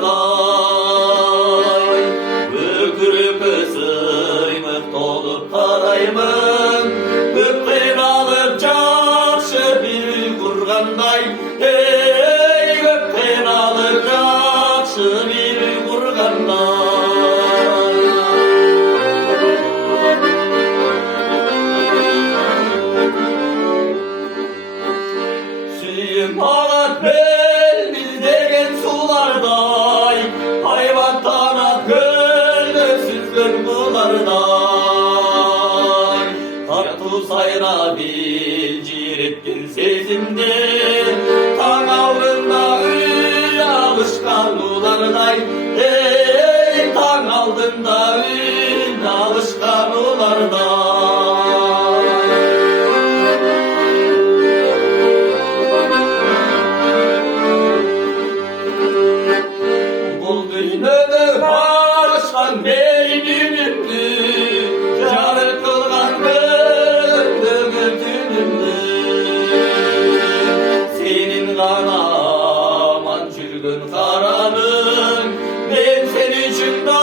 sularday. Bükürüp ısıymak dolup tarayımın, Gökten alıp çarşı bir kurganday. Hey, gökten alıp çarşı bir kurganday. Suyum ağat bel degen sularday, hayvan tanat gölde süzgün bularday. Tartu sayra bil cirettin sezimde, tan aldığında ül alışkan ularday. Hey, tan aldığında ül alışkan ularday. Dünyada karışkan beynimdi, canı kılgan götünümdü. Senin kanaman çürgün karanın, ben senin için da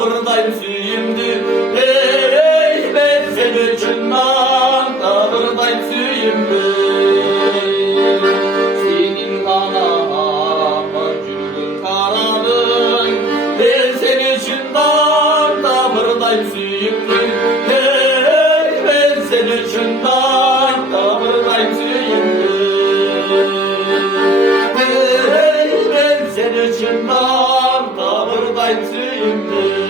buradayım süyümdü. Hey, ben senin için da buradayım süyümdü. Senin kanaman çürgün karanın, ben senin için da buradayım süyümdü. Hey, ben senin için da buradayım süyümdü. Hey, ben senin için da buradayım süyümdü.